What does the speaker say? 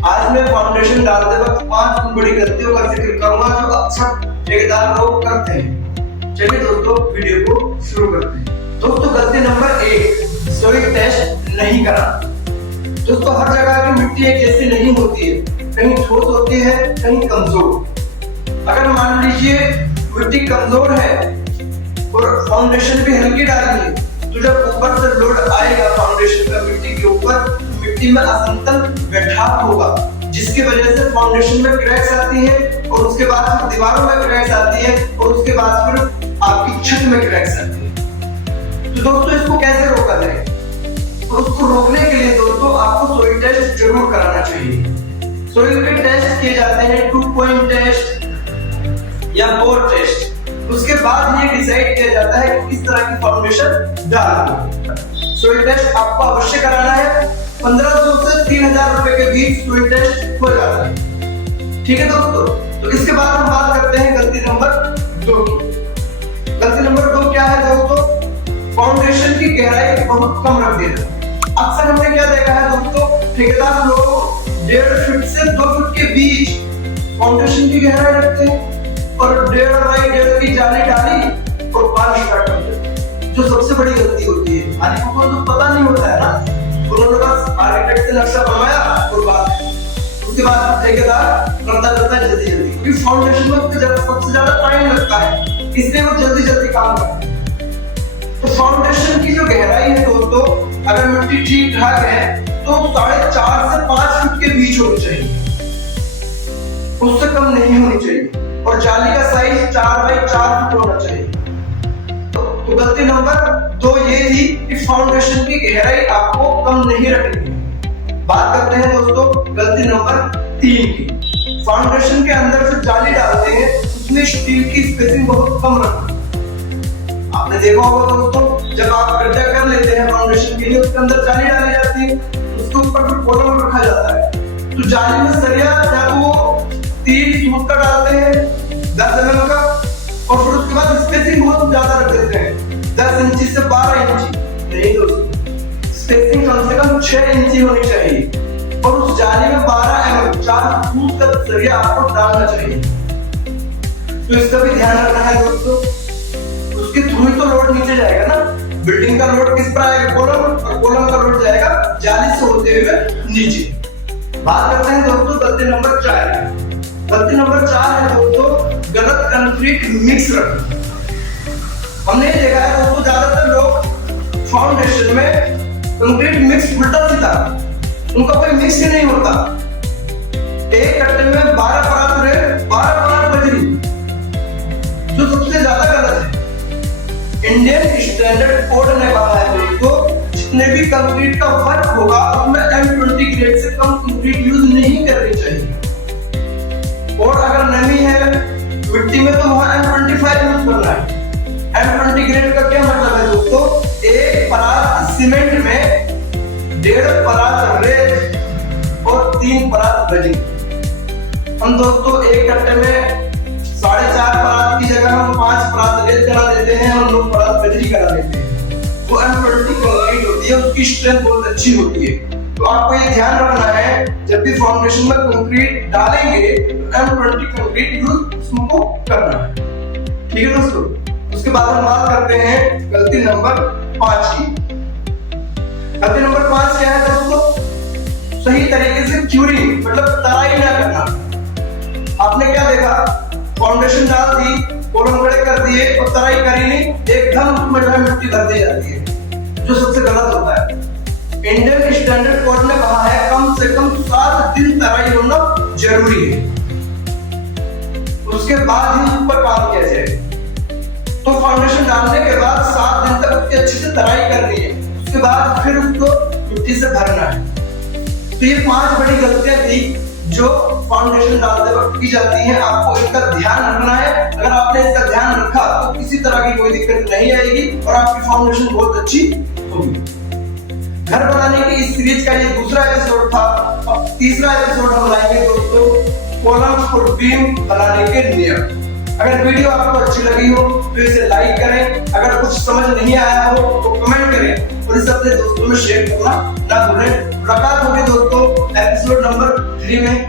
आज मैं फाउंडेशन डालते वक्त 5 बड़ी गलतियों का जिक्र करूंगा जो अक्सर ठेकेदार लोग करते हैं। चलिए दोस्तों वीडियो को शुरू करते हैं। दोस्तों गलती नंबर 1, सॉइल टेस्ट नहीं कराना। दोस्तों हर जगह की मिट्टी एक जैसी नहीं होती है, कहीं ठोस होती है कहीं कमजोर। अगर मान लीजिए मिट्टी कमजोर है और फाउंडेशन भी हल्की डाली है तो जब ऊपर से लोड आएगा फाउंडेशन का मिट्टी के ऊपर, मिट्टी में असंतुलन बैठाव होगा जिसकी वजह से फाउंडेशन में क्रैक्स आती है और उसके बाद फिर दीवारों में क्रैक्स आती है और उसके बाद फिर आपकी छत में क्रैक्स आती है। तो दोस्तों इसको कैसे रोका जाए? तो उसको रोकने के लिए दोस्तों आपको सॉइल टेस्ट जरूर कराना चाहिए। सॉइल के टेस्ट किए जाते हैं 2 पॉइंट टेस्ट या बोर टेस्ट। उसके बाद ये डिसाइड किया जाता है कि किस तरह की फाउंडेशन डालना। सॉइल टेस्ट आपको अवश्य कराना है। 1500 से 3000 रुपए के बीच सॉइल टेस्ट हो जाता है। ठीक है दोस्तों, तो इसके बाद हम बात करते हैं गलती नंबर 2 की। गलती नंबर 2 क्या है दोस्तों? फाउंडेशन की गहराई बहुत कम रख देना। अक्सर हमने क्या देखा है दोस्तों, ठेकेदार लोग 1.5 फीट से 2 फीट के बीच फाउंडेशन की गहराई रखते हैं और 1.5 बाई 1.5 की जाली डाली और बारिश स्टार्ट कर देते, जो सबसे बड़ी गलती होती है। मालिक को तो पता नहीं होता है ना, उन्होंने बस आर्किटेक्ट से नक्शा बनवाया और बात, उसके बाद ठेकेदार करता है जल्दी जल्दी, क्योंकि फाउंडेशन में सबसे ज्यादा टाइम लगता है, इसलिए वो जल्दी जल्दी काम करते हैं। तो फाउंडेशन की जो गहराई है दोस्तों, अगर मिट्टी ठीक ठाक है तो 4.5 से 5 फीट के बीच होनी चाहिए, उससे कम नहीं होनी चाहिए। और जाली का साइज 4 बाई 4 फीट होना चाहिए। तो गलती नंबर 2 ये थी कि फाउंडेशन की गहराई आपको कम नहीं रखनी है। बात करते हैं दोस्तों गलती नंबर 3 की। फाउंडेशन के अंदर जो जाली डालते हैं उसमें स्टील की स्पेसिंग बहुत कम रखना। आपने देखा होगा दोस्तों, जब आप गड्ढा कर लेते हैं फाउंडेशन के लिए, उसके अंदर जाली डाली जाती है, उसके ऊपर फिर कॉलम रखा जाता है। तो जाली में सरिया या तो वो 3 फुट का डालते हैं 10 mm का, और फिर उसके बाद स्पेसिंग बहुत ज्यादा रख देते हैं 10 इंची से 12 इंची। नहीं दोस्तों, स्पेसिंग कम से कम 6 इंची होनी चाहिए और उस जाली में 12 mm 4 फुट का सरिया आपको डालना चाहिए। तो इसका भी ध्यान रखना है दोस्तों। उसके थ्रू ही तो लोड नीचे जाएगा ना, बिल्डिंग का लोड किस पर आएगा? कॉलम, और कॉलम का लोड जाएगा जाली से होते हुए नीचे। बात करते हैं दोस्तों गलती नंबर 4। गलती नंबर 4 है दोस्तों गलत कंक्रीट मिक्स रखना। हमने देखा है दोस्तों, ज्यादातर लोग फाउंडेशन में कंक्रीट मिक्स उल्टा सीधा, उनका कोई मिक्स ही नहीं होता। एक कट्टे में 12 परत रेत 12 परत बजरी, जो सबसे ज्यादा गलत है। इंडियन स्टैंडर्ड कोड ने कहा है दोस्तों, जितने भी कंक्रीट का वर्क होगा उसमें M20 ग्रेड से कम कंक्रीट यूज नहीं करनी चाहिए। और अगर नमी है मिट्टी में तो वहां M25 यूज करना है। M20 ग्रेड का क्या मतलब है दोस्तों? एक परात सीमेंट में 1.5 परात रेत और 3 परात बजरी। हम दोस्तों एक कट्टे में 4.5 परात की जगह हम 5 परात रेत करा देते हैं और 9 परात बजरी करा देते हैं। वो M20 कंक्रीट होती है, उसकी स्ट्रेंथ बहुत अच्छी होती है। तो आपको ये ध्यान रखना है, जब भी फाउंडेशन में कंक्रीट डालेंगे तो M20 कंक्रीट यूज उसको करना है। ठीक है दोस्तों, उसके बाद हम बात करते हैं गलती नंबर 5 की। गलती नंबर 5 क्या है दोस्तों? सही तरीके से क्यूरिंग मतलब तराई ना करना। आपने क्या देखा, फाउंडेशन डाल दी, कॉलम खड़े कर दिए और तराई करी नहीं, एकदम उसमें जो है मिट्टी भर दी जाती है, जो सबसे गलत होता है। इंडियन स्टैंडर्ड कोड ने कहा है कम से कम 7 दिन तराई होना जरूरी है, उसके बाद ही उस पर काम किया जाए। तो फाउंडेशन डालने के बाद 7 दिन तक उसकी अच्छे से तराई करनी है, उसके बाद फिर उसको मिट्टी से भरना है। तो ये 5 बड़ी गलतियां थी जो फाउंडेशन डालते वक्त की जाती हैं। आपको इसका ध्यान रखना है। अगर आपने इसका ध्यान रखा तो किसी तरह की कोई दिक्कत नहीं आएगी और आपकी फाउंडेशन बहुत अच्छी होगी। घर बनाने की इस सीरीज का ये दूसरा एपिसोड था। अब तीसरा एपिसोड हम लाएंगे दोस्तों कॉलम्स और बीम बनाने के नियम। अगर वीडियो आपको अच्छी लगी हो तो इसे लाइक करें, अगर कुछ समझ नहीं आया हो तो कमेंट करें और इसे अपने दोस्तों में शेयर करना ना भूलें। मुलाकात होगी दोस्तों एपिसोड नंबर 3 में